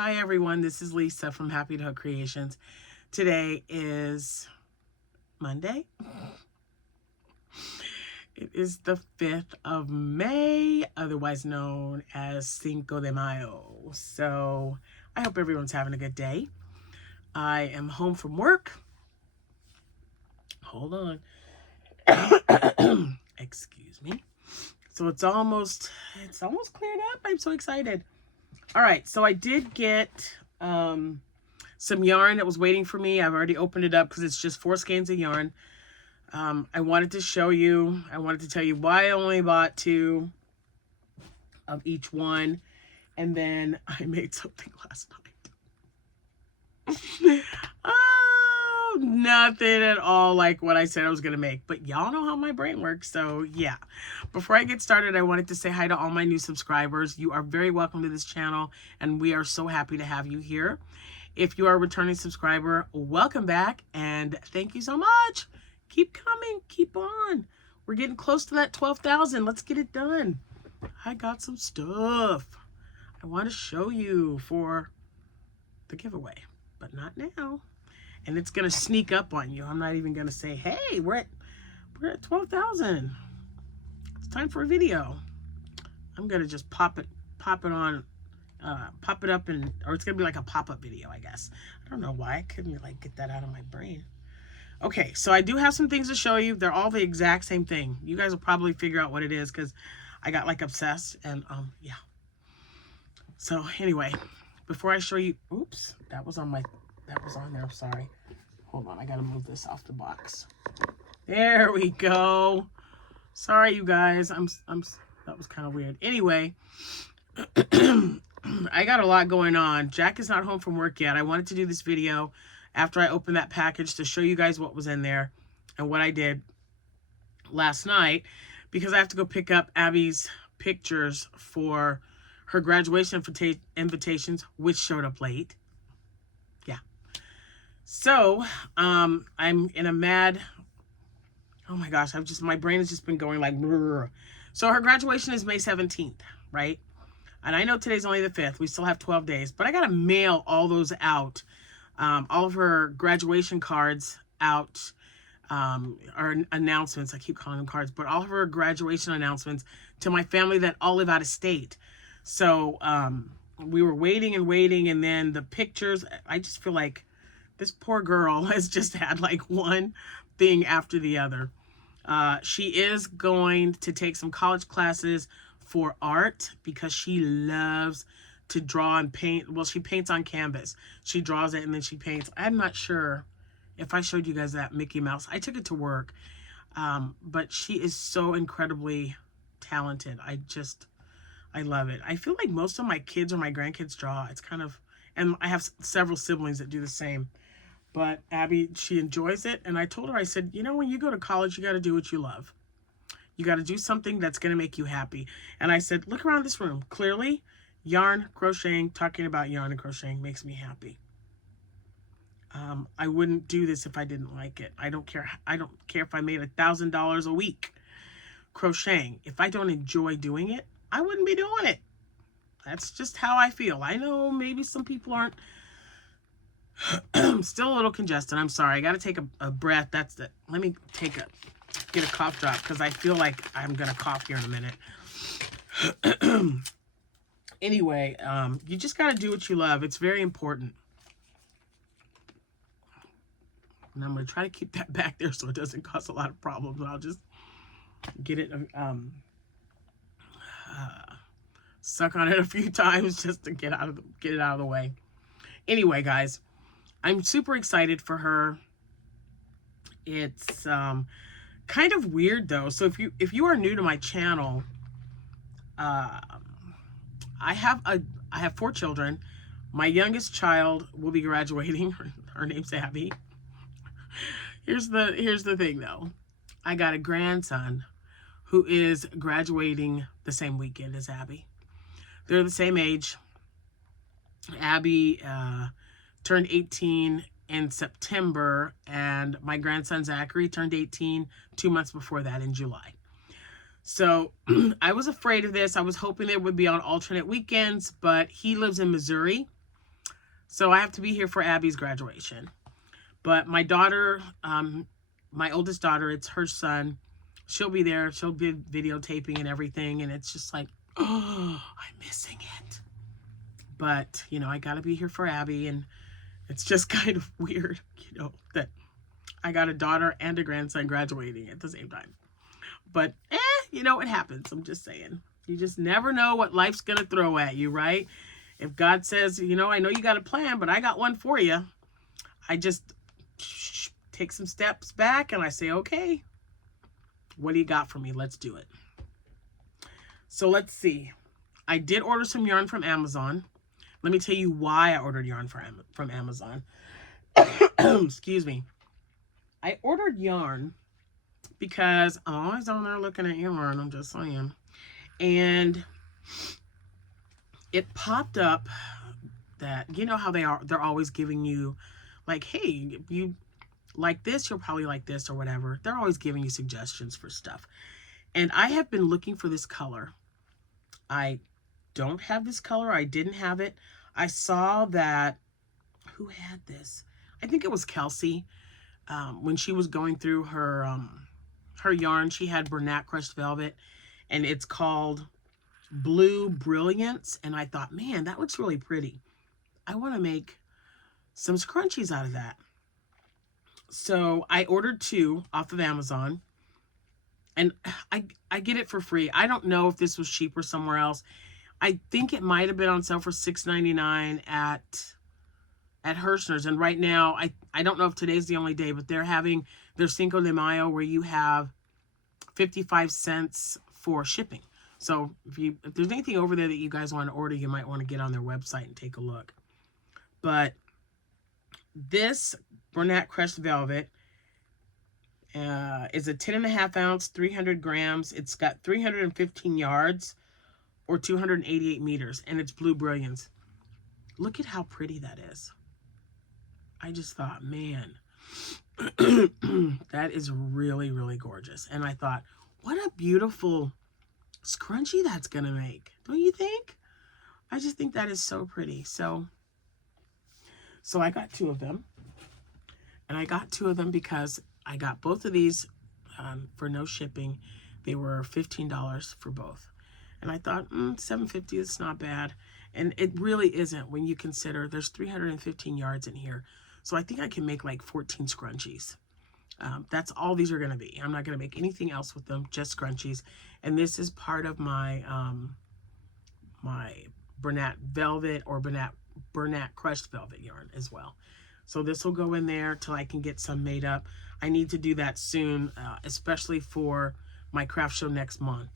Hi everyone, this is Lisa from Happytohook Creations. Today is Monday. It is the 5th of May, otherwise known as Cinco de Mayo. So I hope everyone's having a good day. I am home from work. Hold on. Excuse me. So it's almost cleared up. I'm so excited. All right, so I did get some yarn that was waiting for me. I've already opened it up because it's just 4 skeins of yarn. I wanted to show you. I wanted to tell you why I only bought 2 of each one. And then I made something last night. Oh, nothing at all like what I said I was going to make. But y'all know how my brain works. So yeah. Before I get started, I wanted to say hi to all my new subscribers. You are very welcome to this channel. And we are so happy to have you here. If you are a returning subscriber, welcome back. And thank you so much. Keep coming. Keep on. We're getting close to that 12,000. Let's get it done. I got some stuff I want to show you for the giveaway, but not now. And it's going to sneak up on you. I'm not even going to say, hey, we're at 12,000. It's time for a video. I'm going to just pop it on, pop it up, or it's going to be like a pop-up video, I guess. I don't know why I couldn't like get that out of my brain. Okay, so I do have some things to show you. They're all the exact same thing. You guys will probably figure out what it is because I got like obsessed and yeah. So anyway, before I show you, oops, that was on there, I'm sorry. Hold on, I gotta move this off the box. There we go. Sorry, you guys, that was kind of weird. Anyway, I got a lot going on. Jack is not home from work yet. I wanted to do this video after I opened that package to show you guys what was in there and what I did last night because I have to go pick up Abby's pictures for her graduation invitations, which showed up late. Yeah. So, I'm in a mad, oh my gosh, my brain has just been going like, brrr. So her graduation is May 17th, right? And I know today's only the 5th. We still have 12 days, but I got to mail all those out. All of her graduation cards out, or announcements. I keep calling them cards, but all of her graduation announcements to my family that all live out of state. So we were waiting and waiting, and then the pictures, I just feel like this poor girl has just had like one thing after the other. She is going to take some college classes for art because she loves to draw and paint. Well, she paints on canvas. She draws it and then she paints. I'm not sure if I showed you guys that Mickey Mouse. I took it to work. But she is so incredibly talented. I love it. I feel like most of my kids or my grandkids draw. It's kind of, and I have several siblings that do the same. But Abby, she enjoys it. And I told her, I said, you know, when you go to college, you got to do what you love. You got to do something that's going to make you happy. And I said, look around this room. Clearly, yarn, crocheting, talking about yarn and crocheting makes me happy. I wouldn't do this if I didn't like it. I don't care if I made $1,000 a week crocheting. If I don't enjoy doing it, I wouldn't be doing it. That's just how I feel. I know maybe some people aren't. Still a little congested. I'm sorry. I got to take a breath. That's it. Let me get a cough drop because I feel like I'm going to cough here in a minute. Anyway, you just got to do what you love. It's very important. And I'm going to try to keep that back there so it doesn't cause a lot of problems. I'll just get it, suck on it a few times just to get it out of the way. Anyway, guys, I'm super excited for her. It's kind of weird though. So if you are new to my channel, I have 4 children. My youngest child will be graduating. Her name's Abby. Here's the thing though. I got a grandson who is graduating the same weekend as Abby. They're the same age. Abby turned 18 in September, and my grandson Zachary turned 18 2 months before that in July. So I was afraid of this. I was hoping it would be on alternate weekends, but he lives in Missouri So I have to be here for Abby's graduation. But my daughter, my oldest daughter, it's her son. She'll be there. She'll be videotaping and everything. And it's just like, oh, I'm missing it. But, you know, I got to be here for Abby. And it's just kind of weird, you know, that I got a daughter and a grandson graduating at the same time. But, you know, it happens. I'm just saying. You just never know what life's going to throw at you, right? If God says, you know, I know you got a plan, but I got one for you. I just take some steps back and I say, okay, what do you got for me? Let's do it. So let's see. I did order some yarn from Amazon. Let me tell you why I ordered yarn from Amazon. Excuse me. I ordered yarn because I'm always on there looking at yarn. I'm just saying. And it popped up that, you know how they're always giving you like, hey, if you like this, you'll probably like this or whatever. They're always giving you suggestions for stuff. And I have been looking for this color. I don't have this color. I didn't have it. I saw that, who had this? I think it was Kelsey. When she was going through her yarn, she had Bernat crushed velvet, and it's called Blue Brilliance. And I thought, man, that looks really pretty. I want to make some scrunchies out of that. So I ordered 2 off of Amazon, and I get it for free. I don't know if this was cheaper somewhere else. I think it might have been on sale for $6.99 at Hirschner's. And right now, I don't know if today's the only day, but they're having their Cinco de Mayo where you have 55 cents for shipping. So if there's anything over there that you guys want to order, you might want to get on their website and take a look. But this Bernat crushed velvet is a 10.5 ounce, 300 grams. It's got 315 yards or 288 meters, and it's Blue Brilliance. Look at how pretty that is. I just thought, man, that is really, really gorgeous. And I thought, what a beautiful scrunchie that's going to make. Don't you think? I just think that is so pretty. So I got 2 of them. And I got 2 of them because I got both of these for no shipping. They were $15 for both. And I thought, $7.50 is not bad. And it really isn't when you consider there's 315 yards in here. So I think I can make like 14 scrunchies. That's all these are going to be. I'm not going to make anything else with them, just scrunchies. And this is part of my my Bernat velvet or Bernat crushed velvet yarn as well. So this will go in there till I can get some made up. I need to do that soon, especially for my craft show next month.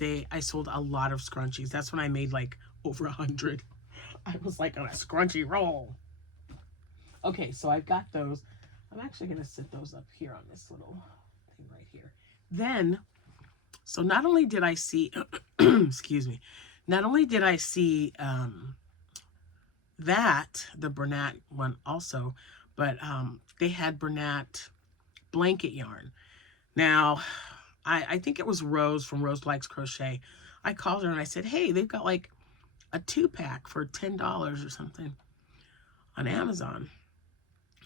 I sold a lot of scrunchies. That's when I made like over 100. I was like on a scrunchie roll. Okay, so I've got those. I'm actually going to sit those up here on this little thing right here. Then, so not only did I see, excuse me, not only did I see that, the Bernat one also, but they had Bernat blanket yarn. Now, I think it was Rose from Rose Likes Crochet. I called her and I said, hey, they've got like a 2-pack for $10 or something on Amazon.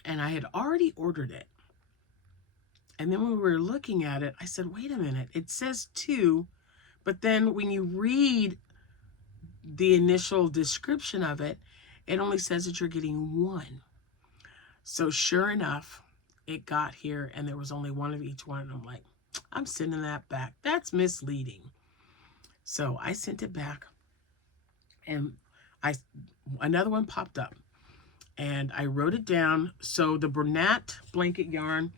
And I had already ordered it. And then when we were looking at it, I said, wait a minute, it says 2, but then when you read the initial description of it, it only says that you're getting 1. So sure enough, it got here and there was only 1 of each one. And I'm like, I'm sending that back. That's misleading. So I sent it back and another one popped up and I wrote it down. So the Bernat blanket yarn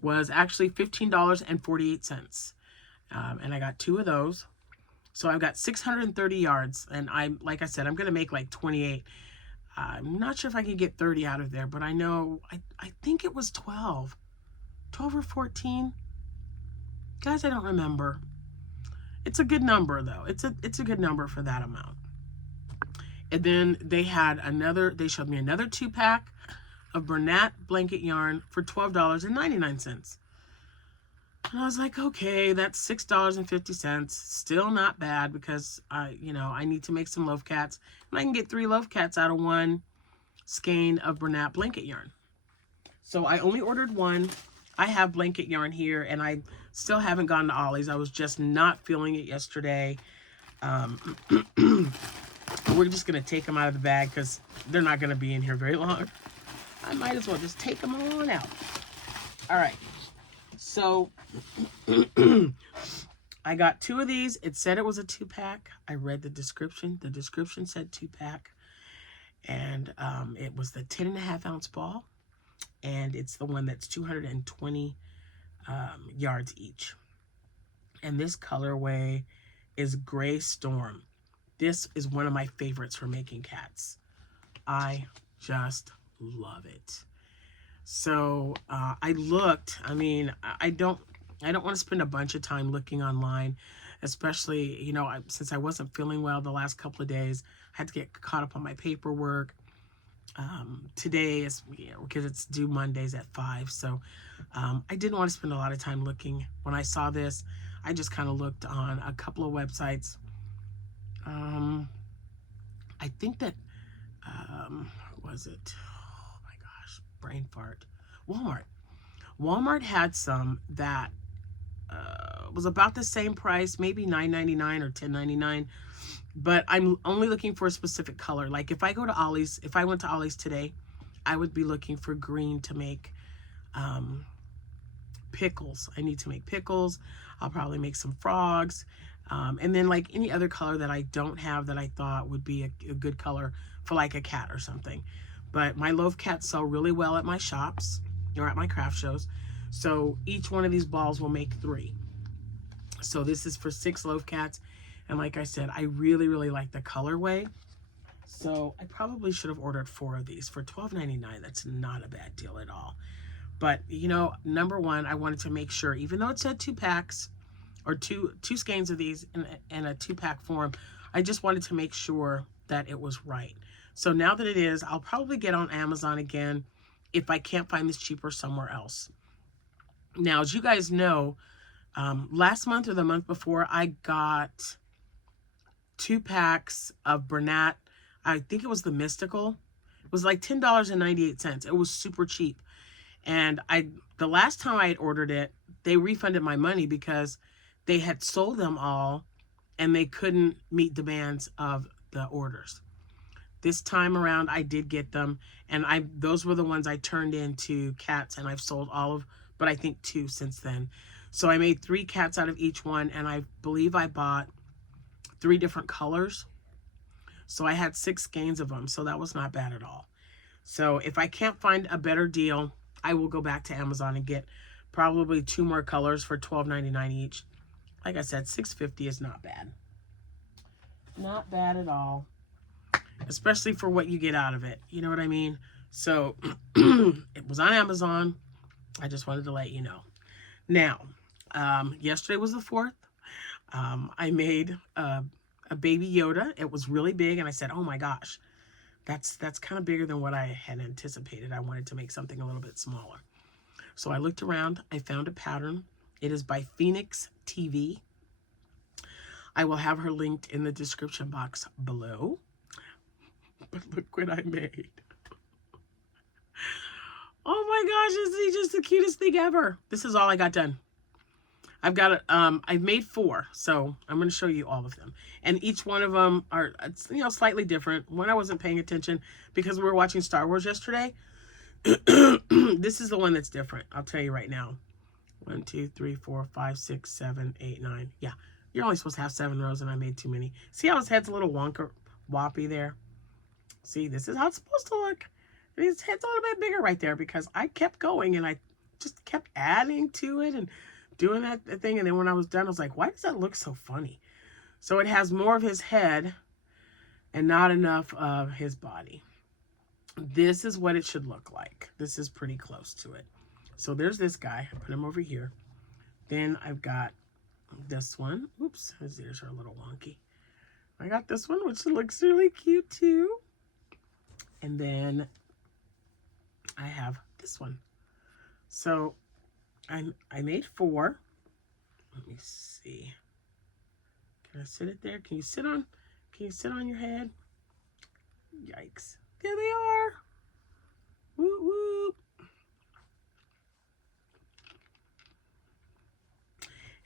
was actually $15.48. And I got 2 of those. So I've got 630 yards and like I said, I'm going to make like 28. I'm not sure if I can get 30 out of there, but I know, I think it was 12 or 14. Guys, I don't remember. It's a good number though. It's a good number for that amount. And then they showed me another 2-pack of Bernat blanket yarn for $12.99. And I was like, okay, that's $6.50. Still not bad because I need to make some loaf cats. And I can get 3 loaf cats out of one skein of Bernat blanket yarn. So I only ordered one. I have blanket yarn here, and I still haven't gone to Ollie's. I was just not feeling it yesterday. We're just going to take them out of the bag because they're not going to be in here very long. I might as well just take them on out. All right. So I got 2 of these. It said it was a 2-pack. I read the description. The description said 2-pack. And it was the 10.5 ounce ball. And it's the one that's 220 yards each. And this colorway is Gray Storm. This is one of my favorites for making cats. I just love it. So I looked. I mean, I don't want to spend a bunch of time looking online, especially, you know, since I wasn't feeling well the last couple of days. I had to get caught up on my paperwork. Today is, you know, because it's due Mondays at 5. So I didn't want to spend a lot of time looking. When I saw this, I just kind of looked on a couple of websites. I think that, what was it? Oh my gosh, brain fart. Walmart. Walmart had some that was about the same price, maybe $9.99 or $10.99. But I'm only looking for a specific color. Like if I go to Ollie's, if I went to Ollie's today, I would be looking for green to make pickles. I need to make pickles. I'll probably make some frogs. And then like any other color that I don't have that I thought would be a good color for like a cat or something. But my loaf cats sell really well at my shops or at my craft shows. So each one of these balls will make 3. So this is for 6 loaf cats. And like I said, I really, really like the colorway. So I probably should have ordered 4 of these for $12.99. That's not a bad deal at all. But, you know, number one, I wanted to make sure, even though it said 2 packs or two skeins of these in a 2-pack form, I just wanted to make sure that it was right. So now that it is, I'll probably get on Amazon again if I can't find this cheaper somewhere else. Now, as you guys know, last month or the month before, I got 2 packs of Bernat. I think it was the Mystical. It was like $10.98. It was super cheap. And the last time I had ordered it, they refunded my money because they had sold them all and they couldn't meet demands of the orders. This time around, I did get them, and those were the ones I turned into cats, and I've sold all of, but I think 2 since then. So I made 3 cats out of each one, and I believe I bought 3 different colors. So I had 6 skeins of them, so that was not bad at all. So if I can't find a better deal, I will go back to Amazon and get probably 2 more colors for $12.99 each. Like I said, $6.50 is not bad. Not bad at all. Especially for what you get out of it. You know what I mean? So it was on Amazon. I just wanted to let you know. Now, yesterday was the 4th. I made a baby Yoda. It was really big, and I said, oh my gosh, that's kind of bigger than what I had anticipated. I wanted to make something a little bit smaller. So I looked around. I found a pattern. It is by Phoenix TV. I will have her linked in the description box below. But look what I made. Oh my gosh, this is just the cutest thing ever. This is all I got done. I've got I've made 4, so I'm going to show you all of them. And each one of them are, you know, slightly different. One I wasn't paying attention because we were watching Star Wars yesterday. This is the one that's different. I'll tell you right now. 1, 2, 3, 4, 5, 6, 7, 8, 9. Yeah, you're only supposed to have 7 rows, and I made too many. See how his head's a little woppy there? See, this is how it's supposed to look. His head's a little bit bigger right there because I kept going and I just kept adding to it and doing that thing. And then when I was done, I was like, why does that look so funny? So it has more of his head and not enough of his body. This is what it should look like. This is pretty close to it. So there's this guy. I put him over here. Then I've got this one. Oops, his ears are a little wonky. I got this one, which looks really cute too. And then I have this one. So I made 4. Let me see. Can I sit it there? Can you sit on your head? Yikes. There they are.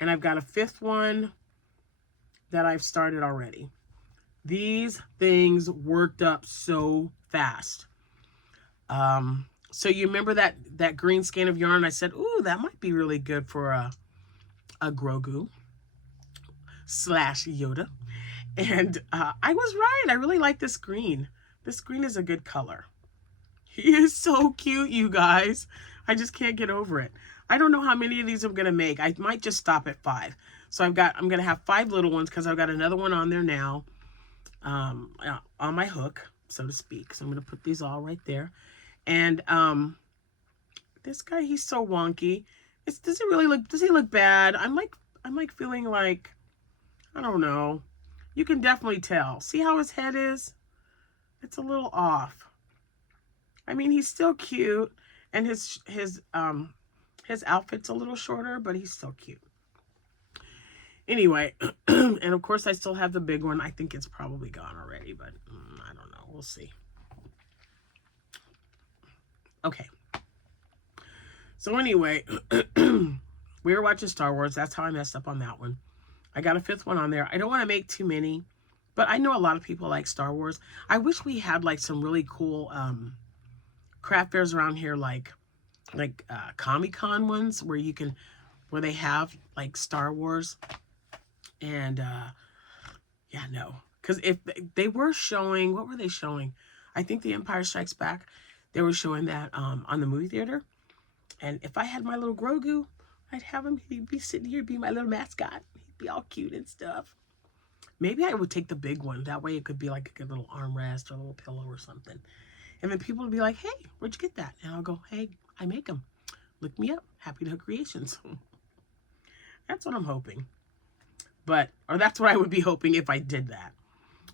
And I've got a 5th one that I've started already. These things worked up so fast. So you remember that green skein of yarn? I said, ooh, that might be really good for a Grogu / Yoda. And I was right. I really like this green. This green is a good color. He is so cute, you guys. I just can't get over it. I don't know how many of these I'm going to make. I might just stop at 5. So I'm going to have 5 little ones because I've got another one on there now, on my hook, so to speak. So I'm going to put these all right there. And this guy, he's so wonky. Does he look bad? I'm like feeling like, I don't know. You can definitely tell. See how his head is? It's a little off. I mean, he's still cute, and his outfit's a little shorter, but he's still cute. Anyway, and of course I still have the big one. I think it's probably gone already, but I don't know. We'll see. Okay. So anyway, we were watching Star Wars. That's how I messed up on that one. I got a 5th one on there. I don't want to make too many, but I know a lot of people like Star Wars. I wish we had like some really cool craft fairs around here, like Comic-Con ones where they have like Star Wars. And yeah, no, because if they were showing, what were they showing? I think The Empire Strikes Back. They were showing that on the movie theater. And if I had my little Grogu, I'd have him. He'd be sitting here, be my little mascot. He'd be all cute and stuff. Maybe I would take the big one. That way it could be like a good little armrest or a little pillow or something. And then people would be like, hey, where'd you get that? And I'll go, hey, I make them. Look me up. Happytohook Creations. That's what I'm hoping. Or that's what I would be hoping if I did that.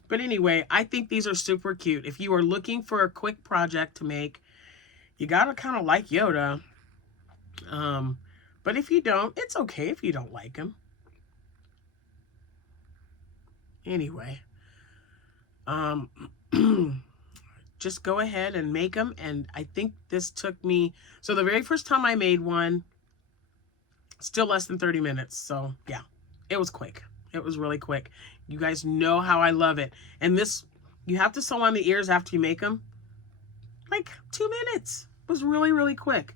But anyway, I think these are super cute. If you are looking for a quick project to make, you got to kind of like Yoda. But if you don't, it's okay if you don't like him. Anyway, just go ahead and make them. And I think this took me, so the very first time I made one, still less than 30 minutes. So yeah, it was quick. It was really quick. You guys know how I love it. And this, you have to sew on the ears after you make them. Like 2 minutes. It was really, really quick.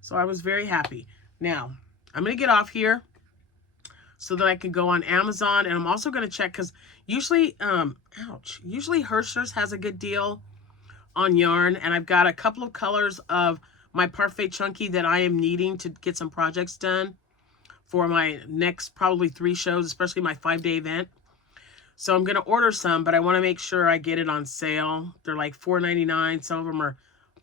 So I was very happy. Now, I'm going to get off here so that I can go on Amazon. And I'm also going to check because usually, usually Hershey's has a good deal on yarn. And I've got a couple of colors of my Parfait Chunky that I am needing to get some projects done for my next probably 3 shows, especially my 5-day event. So I'm going to order some, but I want to make sure I get it on sale. They're like $4.99. Some of them are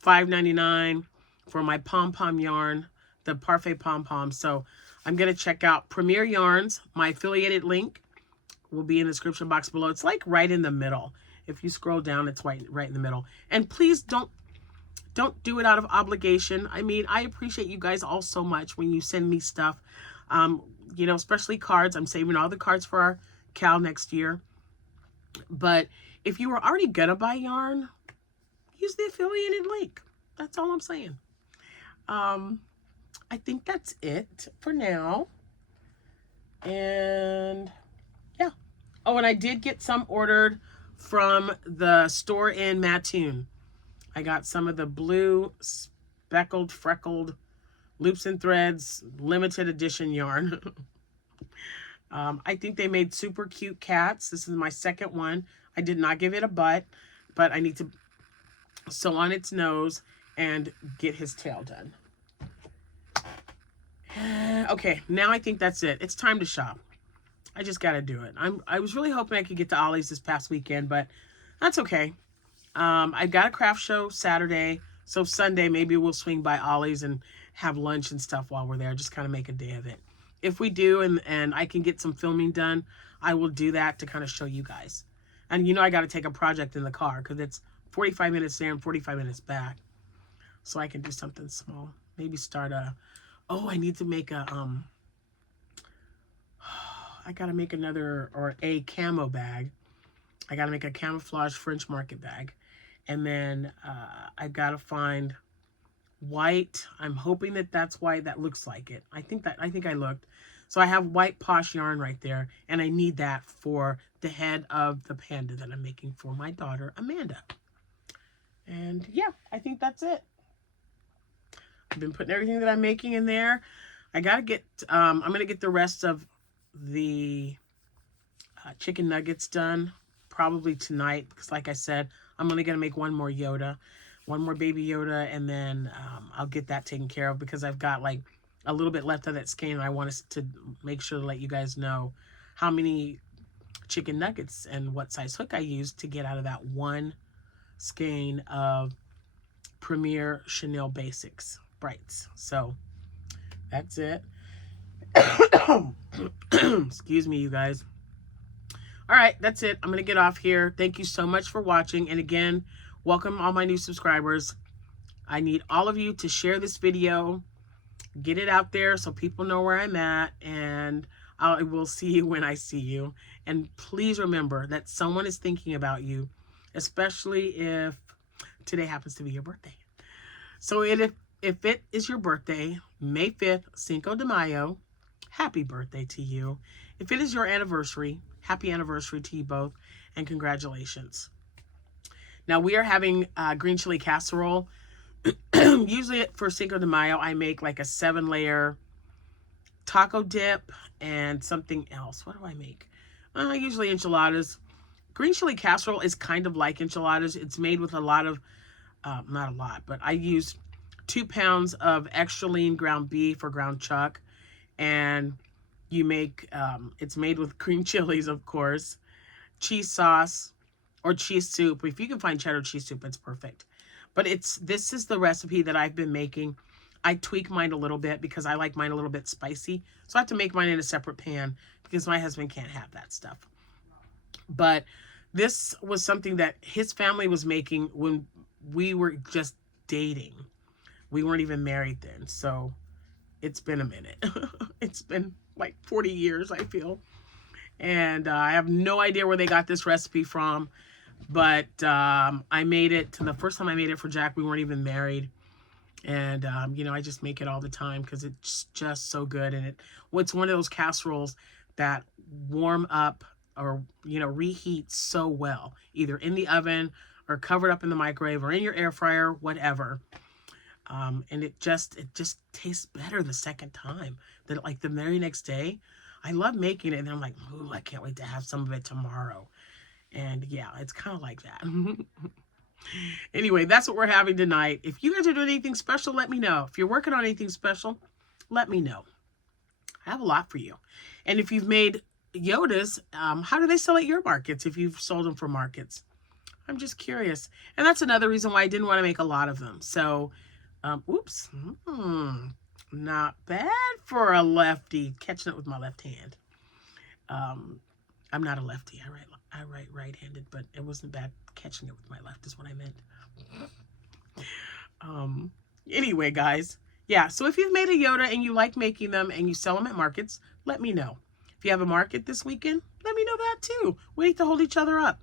$5.99 for my pom-pom yarn, the Parfait pom-pom. So I'm going to check out Premier Yarns. My affiliated link will be in the description box below. It's like right in the middle. If you scroll down, it's right in the middle. And please don't do it out of obligation. I mean, I appreciate you guys all so much when you send me stuff. You know, especially cards. I'm saving all the cards for our Cal next year. But if you were already gonna buy yarn, use the affiliated link. That's all I'm saying. I think that's it for now. And yeah. Oh, and I did get some ordered from the store in Mattoon. I got some of the blue speckled, freckled Loops and Threads limited edition yarn. I think they made super cute cats. This is my second one. I did not give it a butt, but I need to sew on its nose and get his tail done. Okay, now I think that's it. It's time to shop. I just got to do it. I was really hoping I could get to Ollie's this past weekend, but that's okay. I've got a craft show Saturday, so Sunday maybe we'll swing by Ollie's and have lunch and stuff while we're there. Just kind of make a day of it. If we do and I can get some filming done, I will do that to kind of show you guys. And you know I got to take a project in the car because it's 45 minutes there and 45 minutes back. So I can do something small. Maybe start I need to make a, I got to make a camo bag. I got to make a camouflage French market bag. And then I've got to find white. I'm hoping that that's white. That looks like it. I think I looked. So I have white posh yarn right there, and I need that for the head of the panda that I'm making for my daughter, Amanda. And yeah, I think that's it. I've been putting everything that I'm making in there. I gotta get, I'm gonna get the rest of the chicken nuggets done probably tonight, because like I said, I'm only gonna make one more Yoda, one more baby Yoda, and then I'll get that taken care of, because I've got like a little bit left of that skein, and I want us to make sure to let you guys know how many chicken nuggets and what size hook I used to get out of that one skein of Premier Chenille Basics Brights. So that's it. Excuse me, you guys. All right, that's it. I'm going to get off here. Thank you so much for watching. And again, welcome all my new subscribers. I need all of you to share this video, get it out there so people know where I'm at, and I will see you when I see you. And please remember that someone is thinking about you, especially if today happens to be your birthday. So if it is your birthday, May 5th, Cinco de Mayo, happy birthday to you. If it is your anniversary, happy anniversary to you both, and congratulations. Now we are having green chili casserole. Usually for Cinco de Mayo, I make like a 7-layer taco dip and something else. What do I make? Usually enchiladas. Green chili casserole is kind of like enchiladas. It's made with a lot of, not a lot, but I use 2 pounds of extra lean ground beef or ground chuck. And you make, it's made with green chilies, of course, cheese sauce or cheese soup. If you can find cheddar cheese soup, it's perfect. But this is the recipe that I've been making. I tweak mine a little bit because I like mine a little bit spicy. So I have to make mine in a separate pan because my husband can't have that stuff. But this was something that his family was making when we were just dating. We weren't even married then. So it's been a minute. It's been like 40 years, I feel. And I have no idea where they got this recipe from. But I made it, the first time I made it for Jack, we weren't even married. And, you know, I just make it all the time because it's just so good. And it's one of those casseroles that warm up or, you know, reheat so well, either in the oven or covered up in the microwave or in your air fryer, whatever. And it just tastes better the second time than like the very next day. I love making it, and I'm like, ooh, I can't wait to have some of it tomorrow. And yeah, it's kind of like that. Anyway, that's what we're having tonight. If you guys are doing anything special, let me know. If you're working on anything special, let me know. I have a lot for you. And if you've made Yodas, how do they sell at your markets if you've sold them for markets? I'm just curious. And that's another reason why I didn't want to make a lot of them. So, oops. Not bad for a lefty. Catching it with my left hand. I'm not a lefty. I write right-handed, but it wasn't bad catching it with my left is what I meant. Anyway, guys. Yeah, so if you've made a Yoda and you like making them and you sell them at markets, let me know. If you have a market this weekend, let me know that too. We need to hold each other up.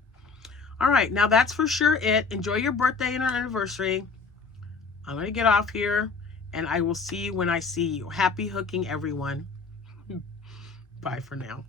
All right, now that's for sure it. Enjoy your birthday and our anniversary. I'm going to get off here, and I will see you when I see you. Happy hooking, everyone. Bye for now.